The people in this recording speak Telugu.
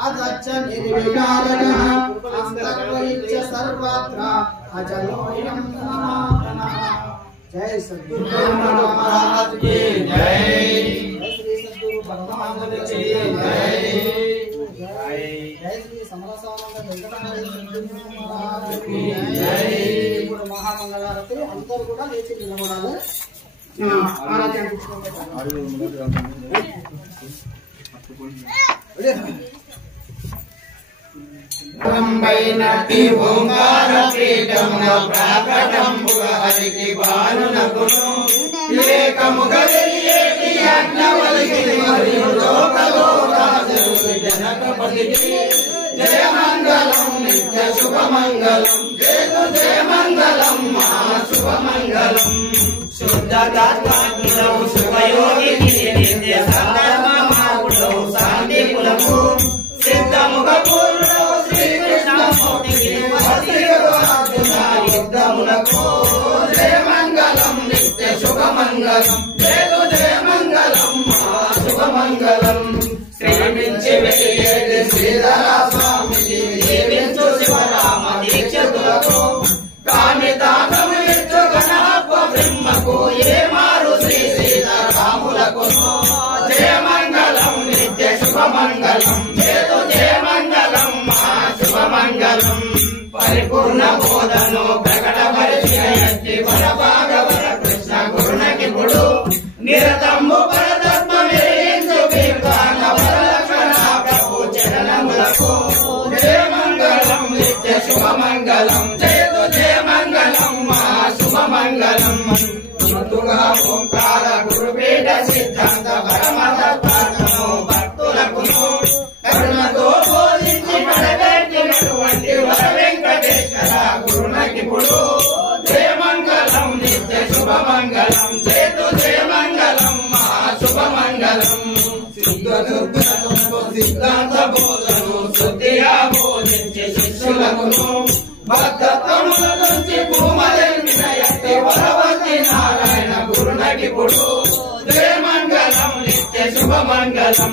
अदच्च निर्विकारः अंतर्बहिश्च सर्वत्र अजलोऽयं सनातनः। जय सद्गुरु महाराज की जय। श्री सद्गुरु भगवान की जय। जय श्री समरसानंद वेंकटाद्रि महाराज की जय। ఇప్పుడు మహామంగళారతి అందరూ కూడా లేచి నిలబడాలి. రంబైనటి ఓంకార పీఠమున ప్రాకటంబుగ హరికి బాలునకును వివేకముగ వెలియేటి అజ్ఞవలికి మరియు లోకలోకాసురుని జనకపతికి జయమంగళం నిత్య శుభమంగళం జయతు జయమంగళం మహా శుభమంగళం శుద్ధతాత్మాకులౌ శుభయోగిని నిత్య సర్వమాకులౌ శాంతి కులము సిద్ధముగ పూర్ణౌ శ్రీకృష్ణమూర్తికి యుద్ధములకు జయమంగళం నిత్య శుభమంగళం జయతు జయమంగళం మహా శుభమంగళం శ్రీమించి వెలియేటి శ్రీధర స్వామికి జీవించు శివరామ దీక్షతులకు కామితాంగము ఇచ్చు గణప బ్రహ్మకు ఏ మారు శ్రీ సీతారాములకు జయమంగళం నిత్య శుభమంగళం జయతు జయమంగళం మహా శుభమంగళం పరిపూర్ణ బోధను ప్రకటపరిచిన ఎత్తి వరభాగవర కృష్ణ గురునకిపుడు నిరతంబు పరతత్వ విరయించు కీర్తన వరలక్షణ ప్రభు చరణములకు జయమంగళం నిత్య శుభమంగళం జయతు జయమంగళం మహా శుభమంగళం మధుగా ఓంకార గురుపీఠ సిద్ధాంత పరమతత్వము భక్తులకును కరుణతో బోధించి పడగట్టినటువంటి వర వెంకటేశ్వర గురునకిపుడు జయమంగళం నిత్య శుభమంగళం జయతు జయమంగళం మహా శుభమంగళం సిద్ధాంత బోధను శుద్ధిగా బోధించి శిష్యులకును భక్తత్వముల నుంచి భూమదెల్మిన ఎత్తి వరవతి నారాయణ గురునకిపుడు జయమంగళం నిత్య శుభమంగళం